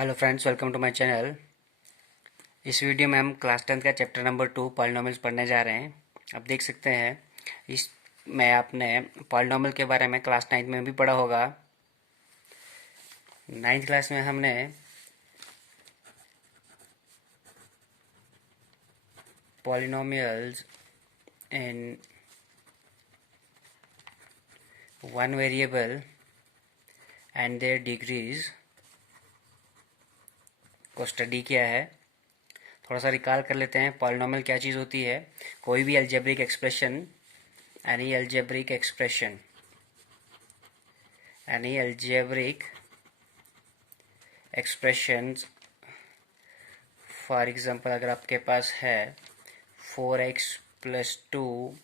Hello friends, welcome to my channel. इस video में हम क्लास 10 का चैप्टर नंबर 2 पॉलिनॉमियल्स पढ़ने जा रहे हैं। आप देख सकते हैं इस में आपने पॉलिनॉमियल के बारे में क्लास 9 में भी पढ़ा होगा। 9th क्लास में हमने polynomials in one variable and their degrees को स्टडी किया है। थोड़ा सा रिकॉल कर लेते हैं पॉलिनॉमियल क्या चीज़ होती है। कोई भी algebraic expression, any algebraic expression, any algebraic expressions, for example अगर आपके पास है 4x+2,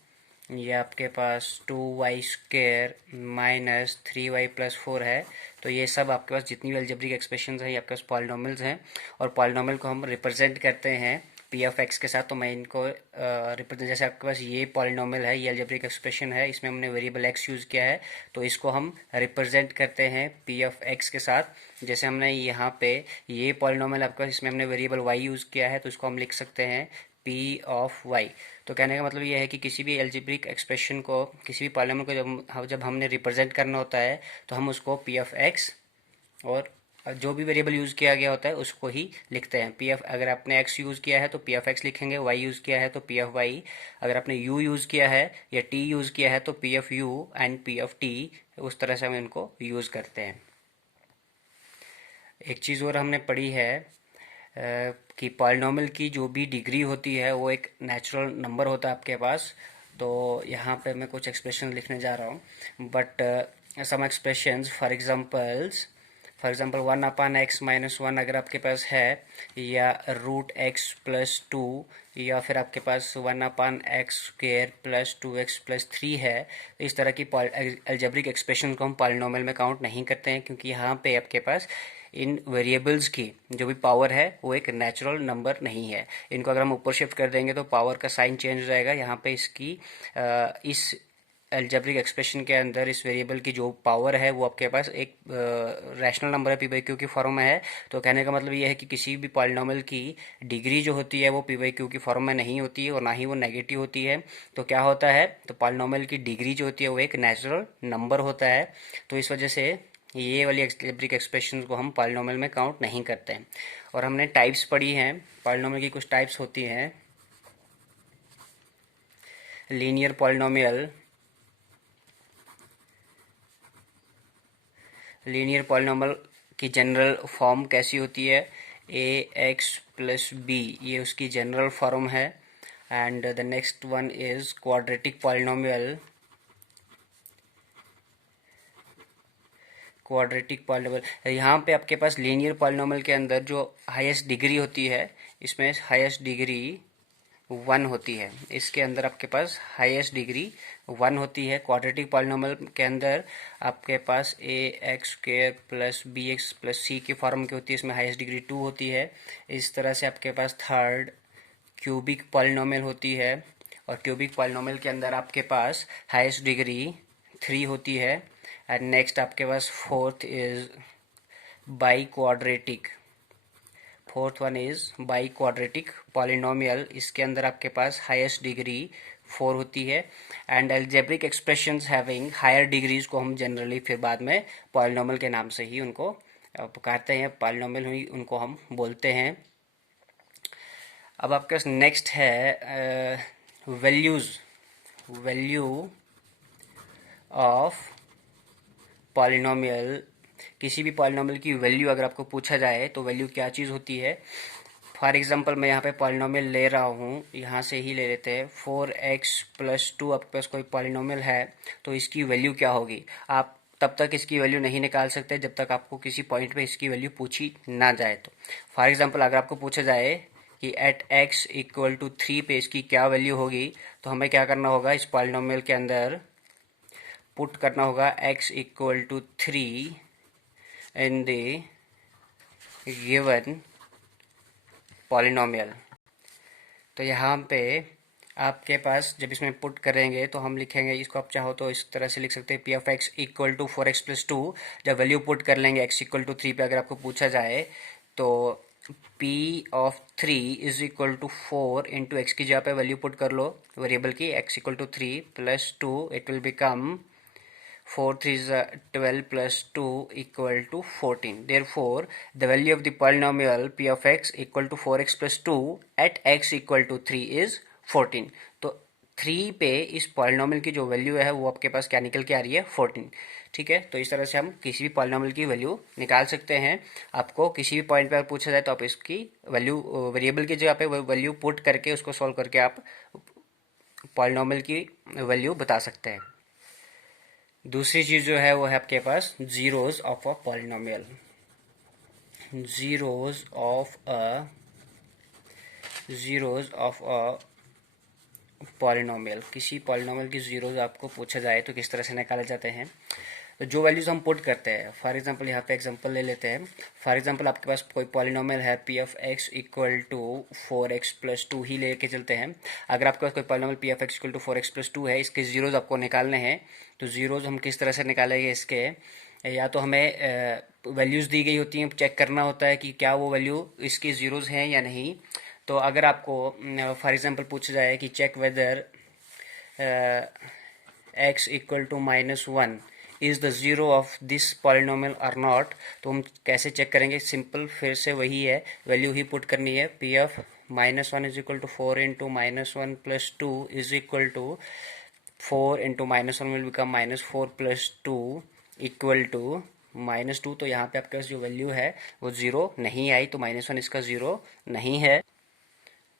या आपके पास 2y² माइनस 3y+4 है, तो ये सब आपके पास जितनी भी अलजेब्रिक एक्सप्रेशंस हैं ये आपके पास पॉलिनॉमियल्स हैं। और पॉलिनॉमियल को हम रिप्रेजेंट करते हैं पी ऑफ एक्स के साथ। तो मैं इनको रिप्रेजेंट, जैसे आपके पास ये पॉलिनॉमियल है, ये अलजेब्रिक एक्सप्रेशन है, इसमें हमने वेरिएबल एक्स यूज़ किया है, तो इसको हम रिप्रेजेंट करते हैं पी ऑफ एक्स के साथ। जैसे हमने यहाँ पे ये पॉलिनॉमियल आपके पास, इसमें हमने वेरिएबल वाई यूज़ किया है, तो इसको हम लिख सकते हैं पी ऑफ वाई। तो कहने का मतलब ये है कि किसी भी अलजेब्रिक एक्सप्रेशन को, किसी भी पॉलिनॉमियल को जब हमने रिप्रेजेंट करना होता है तो हम उसको पी ऑफ एक्स और जो भी वेरिएबल यूज़ किया गया होता है उसको ही लिखते हैं। पी एफ, अगर आपने एक्स यूज़ किया है तो पी एफ एक्स लिखेंगे, वाई यूज़ किया है तो पी एफ वाई, अगर आपने यू यूज़ किया है या टी यूज़ किया है तो P F you and P F T. उस तरह से हम इनको यूज़ करते हैं। एक चीज़ और हमने पढ़ी है कि पॉलिनॉमियल की जो भी डिग्री होती है वो एक नेचुरल नंबर होता है आपके पास। तो यहाँ पे मैं कुछ एक्सप्रेशन लिखने जा रहा हूँ, but some expressions, for example 1/x-1 अगर आपके पास है, या √x+2, या फिर आपके पास 1/x² + 2x+3 है, तो इस तरह की अलजेब्रिक एक्सप्रेशन को हम पॉलिनॉमियल में काउंट नहीं करते हैं, क्योंकि यहाँ पे आपके पास इन वेरिएबल्स की जो भी पावर है वो एक नेचुरल नंबर नहीं है। इनको अगर हम ऊपर शिफ्ट कर देंगे तो पावर का साइन चेंज हो जाएगा। यहाँ पे इस अलजेब्रिक एक्सप्रेशन के अंदर इस वेरिएबल की जो पावर है वो आपके पास एक रैशनल नंबर है, पी बाई क्यू की फॉर्म में है। तो कहने का मतलब ये है कि किसी भी पॉलिनॉमियल की डिग्री जो होती है वो पी बाई क्यू की फॉर्म में नहीं होती है और ना ही वो नेगेटिव होती है। तो क्या होता है, तो पॉलिनॉमियल की डिग्री जो होती है वो एक नेचुरल नंबर होता है। तो इस वजह से ये वाली अलजेब्रिक एक्सप्रेशन को हम पॉलिनॉमियल में काउंट नहीं करते हैं। और हमने टाइप्स पढ़ी हैं, पॉलिनॉमियल की कुछ टाइप्स होती हैं। लीनियर पॉलिनॉमियल, लीनियर पॉलिनॉमियल की जनरल फॉर्म कैसी होती है, ax+b, ये उसकी जनरल फॉर्म है। And the next one is quadratic polynomial. यहाँ पे आपके पास लीनियर पॉलिनॉमियल के अंदर जो हाईएस्ट डिग्री होती है, इसमें हाईएस्ट डिग्री 1 होती है। इसके अंदर आपके पास हाईएस्ट डिग्री 1 होती है। क्वाड्रेटिक पॉलिनॉमियल के अंदर आपके पास ax² + bx+c की फॉर्म की होती है, इसमें हाईएस्ट डिग्री 2 होती है। इस तरह से आपके पास थर्ड क्यूबिक पॉलिनॉमियल होती है, और क्यूबिक पॉलिनॉमियल के अंदर आपके पास हाईएस्ट डिग्री 3 होती है। एंड नेक्स्ट आपके पास fourth is biquadratic, fourth one is biquadratic polynomial. इसके अंदर आपके पास हाईएस्ट डिग्री 4 होती है। And algebraic expressions having higher degrees को हम जनरली फिर बाद में पॉलिनॉमियल के नाम से ही उनको पुकारते हैं, पॉलिनॉमियल ही उनको हम बोलते हैं। अब आपके पास नेक्स्ट है वैल्यूज, वैल्यू ऑफ पॉलिनॉमियल। किसी भी पॉलिनॉमियल की वैल्यू अगर आपको पूछा जाए तो वैल्यू क्या चीज़ होती है। फॉर एग्जांपल मैं यहाँ पे पॉलिनॉमियल ले रहा हूँ, यहाँ से ही ले लेते हैं। 4x+2 आपके पास कोई पॉलिनॉमियल है, तो इसकी वैल्यू क्या होगी। आप तब तक इसकी वैल्यू नहीं निकाल सकते जब तक आपको किसी पॉइंट पे इसकी वैल्यू पूछी ना जाए। तो फॉर एग्जांपल अगर आपको पूछा जाए कि एट x = 3 पे इसकी क्या वैल्यू होगी, तो हमें क्या करना होगा, इस पॉलिनॉमियल के अंदर पुट करना होगा x = 3 in the given polynomial. तो यहाँ पे आपके पास जब इसमें पुट करेंगे तो हम लिखेंगे, इसको आप चाहो तो इस तरह से लिख सकते हैं, पी ऑफ एक्स = 4x+2। जब वैल्यू पुट कर लेंगे x = 3 पे, अगर आपको पूछा जाए तो p of 3 is equal to 4 into x की जगह पे वैल्यू पुट कर लो वेरिएबल की, x equal to 3 plus 2, it will become 4 3 is 12 plus 2 equal to 14. Therefore, the value of the polynomial p of x equal to 4x plus 2 at x equal to 3 is 14. तो 3 पे इस polynomial की जो value है वो आपके पास क्या निकल के आ रही है 14. ठीक है, तो इस तरह से हम किसी भी पॉलिनॉमियल की वैल्यू निकाल सकते हैं. आपको किसी भी पॉइंट पर पूछा जाए तो आप इसकी वैल्यू वेरिएबल की जगह पे वैल्यू पुट करके उसको सॉल्व करके आप पॉलिनॉमियल की वैल्यू बता सकते हैं. दूसरी चीज़ जो है वो है आपके पास zeros of a polynomial. Zeros of a polynomial, किसी पॉलिनोमियल की जीरोज आपको पूछा जाए तो किस तरह से निकाले जाते हैं. तो जो वैल्यूज हम पुट करते हैं, फॉर एग्जांपल यहाँ पे एग्जांपल ले लेते हैं. फॉर एग्जांपल आपके पास कोई पॉलिनोमियल है p of x equal to 4x plus 2 ही लेके चलते हैं. अगर आपके पास कोई polynomial p of x equal to 4x plus 2 है, इसके जीरोज आपको निकालने हैं. तो जीरोज हम किस तरह से निकालेंगे इसके, या तो हमें वैल्यूज़ दी गई होती हैं, चेक करना होता है कि क्या वो वैल्यू इसकी जीरोज हैं या नहीं. तो अगर आपको फॉर एग्जांपल पूछा जाए कि check whether x equal to -1 is the zero of this polynomial और नॉट, तो हम कैसे चेक करेंगे. सिंपल फिर से वही है, वैल्यू ही पुट करनी है. P of -1 is equal to 4 into -1 plus 2 is equal to 4 into -1 will become -4 plus 2 equal to -2. तो यहाँ पे आपके पास जो वैल्यू है वो ज़ीरो नहीं आई, तो -1 इसका ज़ीरो नहीं है.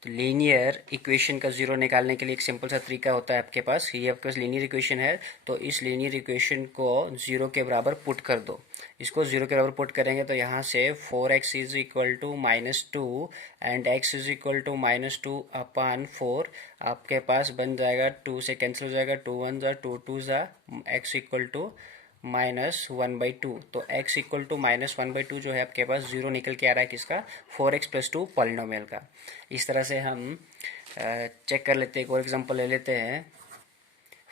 तो लीनियर इक्वेशन का जीरो निकालने के लिए एक सिंपल सा तरीका होता है आपके पास. ये आपके पास लीनियर इक्वेशन है, तो इस लीनियर इक्वेशन को जीरो के बराबर पुट कर दो. इसको जीरो के बराबर पुट करेंगे तो यहाँ से 4x is equal to -2 and x is equal to -2 upon 4. आपके पास बन जाएगा 2 से कैंसिल हो जाएगा, 2 1 जा 2 2 जा, x इक्वल टू -1/2. तो x इक्वल टू -1/2 जो है आपके पास जीरो निकल के आ रहा है किसका, 4x प्लस 2 पॉलिनोमियल का. इस तरह से हम चेक कर लेते हैं. एक और एग्जांपल ले लेते हैं.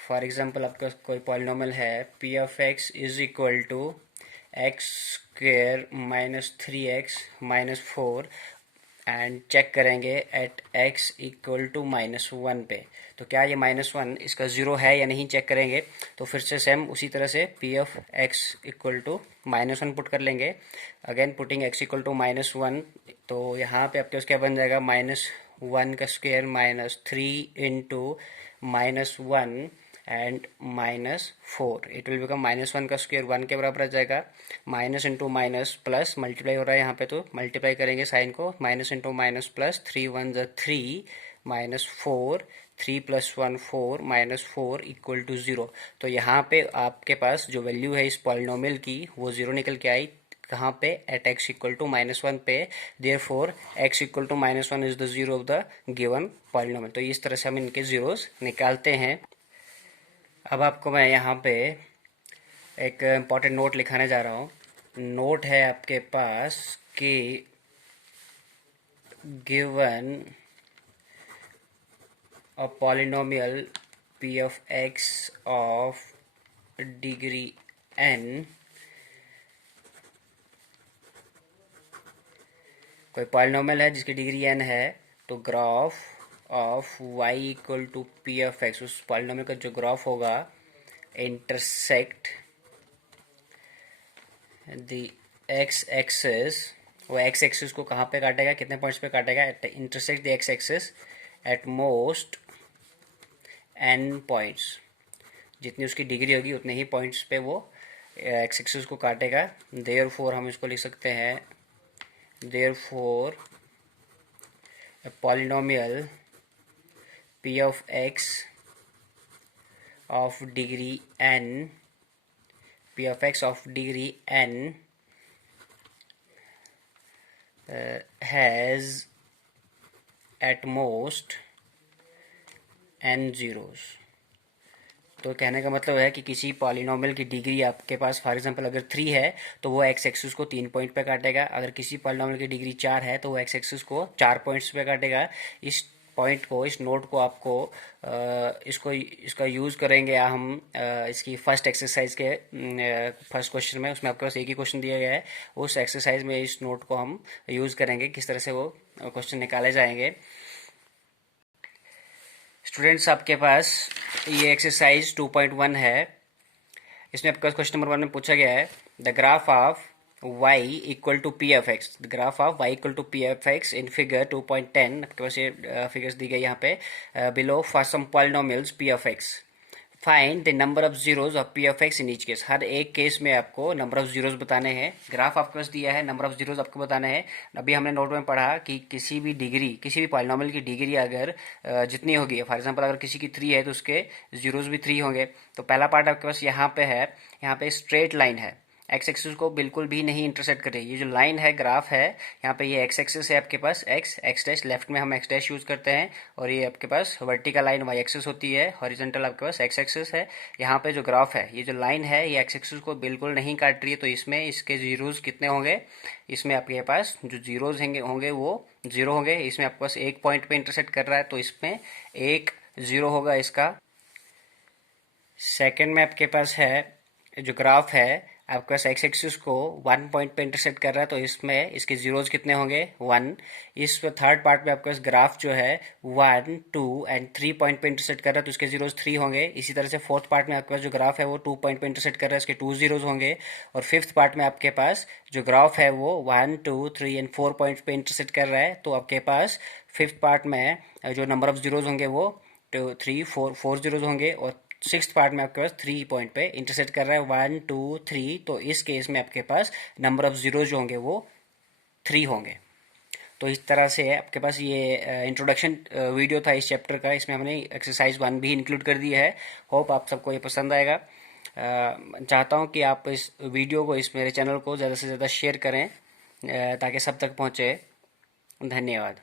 फॉर एग्जांपल आपका कोई पॉलिनोमियल है p of x is equal to x square -3x -4 and check करेंगे एट x इक्वल टू -1 पे. तो क्या ये -1 इसका ज़ीरो है या नहीं चेक करेंगे. तो फिर से सेम उसी तरह से p of x equal to -1 put कर लेंगे. Again putting x equal to -1, तो यहाँ पे आपके पास क्या बन जाएगा, -1 का square -3 into -1 and -4. It will become -1 का स्क्वायर 1 के बराबर आ जाएगा. Minus into minus plus multiply हो रहा है यहाँ पे, तो मल्टीप्लाई करेंगे साइन को, माइनस इंटू माइनस प्लस, 3 1 जा 3 -4, 3 + 1 4 -4 इक्वल टू 0. तो यहाँ पे आपके पास जो वैल्यू है इस पॉलिनोमियल की वो ज़ीरो निकल के आई. कहाँ पे, एट x इक्वल टू -1 पे. Therefore x equal to -1 is the zero of the given polynomial. तो इस तरह से हम इनके जीरोस निकालते हैं. अब आपको मैं यहाँ पे एक इम्पॉर्टेंट नोट लिखाने जा रहा हूँ. नोट है आपके पास कि given a polynomial p of x of degree n, कोई पॉलिनोमियल है जिसकी डिग्री n है, तो graph of y equal to p of x, उस पॉलिनोमियल का जो ग्राफ होगा इंटरसेक्ट द x एक्सिस, वो x एक्सिस को कहाँ पे काटेगा, कितने पॉइंट्स पे काटेगा, intersect the x axis at most n points. जितनी उसकी डिग्री होगी उतने ही पॉइंट्स पे वो x एक्सिस को काटेगा. देयरफॉर हम इसको लिख सकते हैं, therefore a polynomial p of x of degree n, p of x of degree n has at most n zeros. तो कहने का मतलब है कि किसी पॉलिनोमियल की डिग्री आपके पास फॉर एग्जांपल अगर 3 है तो वो x एक्सिस को 3 पॉइंट पे काटेगा. अगर किसी पॉलिनोमियल की डिग्री 4 है तो वो x एक्सिस को 4 पॉइंट्स पे काटेगा. इस पॉइंट को, इस नोट को आपको इसका यूज़ करेंगे हम इसकी फर्स्ट एक्सरसाइज के फर्स्ट क्वेश्चन में। उसमें आपके पास एक ही क्वेश्चन दिया गया है, उस एक्सरसाइज में इस नोट को हम यूज़ करेंगे, किस तरह से वो क्वेश्चन निकाले जाएंगे। स्टूडेंट्स, आपके पास ये एक्सरसाइज 2.1 है। इसमें आपके पास क्वेश्चन नंबर 1 में पूछा गया है the graph of y equal to p of x, the graph of y equal to p of x in figure 2.10। आपके पास ये फिगर्स दी गई यहाँ पे below for some polynomials p of x, find the number of zeros of p of x in each case. हर एक case में आपको नंबर ऑफ जीरोज बताने हैं। ग्राफ आपके पास दिया है, नंबर ऑफ जीरोज आपको बताने हैं। अभी हमने नोट में पढ़ा कि किसी भी डिग्री, किसी भी पॉलिनोमियल की डिग्री अगर जितनी होगी, फॉर एग्जांपल अगर किसी की 3 है तो उसके जीरोज भी 3 होंगे। तो पहला पार्ट आपके पास यहाँ पे है, यहाँ पे स्ट्रेट लाइन है, एक्स एक्सिस को बिल्कुल भी नहीं इंटरसेक्ट करे। ये जो लाइन है, ग्राफ है, यहाँ पे ये एक्स एक्सिस है आपके पास, एक्स डैश, लेफ्ट में हम एक्स डैश यूज करते हैं, और ये आपके पास वर्टिकल लाइन वाई एक्सिस होती है, हॉरिजॉन्टल आपके पास एक्स एक्सिस है। यहाँ पे जो ग्राफ है, ये जो लाइन है, ये एक्स एक्सिस को बिल्कुल नहीं काट रही है, तो इसमें इसके जीरोज कितने होंगे? इसमें आपके पास जो जीरोज होंगे वो 0 होंगे। इसमें आपके पास एक पॉइंट पे इंटरसेक्ट कर रहा है, तो इसमें 1 0 होगा इसका। सेकंड में आपके पास है जो ग्राफ है, आपके पास एक्स एक्सिस को 1 पॉइंट पे इंटरसेक्ट कर रहा है, तो इसमें इसके जीरोज कितने होंगे? 1। इस थर्ड पार्ट में आपके पास ग्राफ जो है 1 2 एंड 3 पॉइंट पे इंटरसेक्ट कर रहा है, तो इसके जीरोज 3 होंगे। इसी तरह से फोर्थ पार्ट में आपके पास जो ग्राफ है वो 2 पॉइंट पे इंटरसेक्ट कर रहा है, इसके 2 जीरोज होंगे। और फिफ्थ पार्ट में आपके पास जो ग्राफ है वो 1 2 3 एंड 4 पॉइंट पे इंटरसेक्ट कर रहा है, तो आपके पास फिफ्थ पार्ट में जो नंबर ऑफ जीरोज होंगे वो 2 3 4 जीरोज होंगे। और सिक्स पार्ट में आपके पास 3 पॉइंट पे इंटरसेक्ट कर रहा है, 1 2 3, तो इस केस में आपके पास नंबर ऑफ जीरो जो होंगे वो 3 होंगे। तो इस तरह से आपके पास ये इंट्रोडक्शन वीडियो था इस चैप्टर का। इसमें हमने एक्सरसाइज 1 भी इंक्लूड कर दिया है। होप आप सबको ये पसंद आएगा। चाहता हूँ कि आप इस वीडियो को, इस मेरे चैनल को ज़्यादा से ज़्यादा शेयर करें ताकि सब तक पहुँचे। धन्यवाद।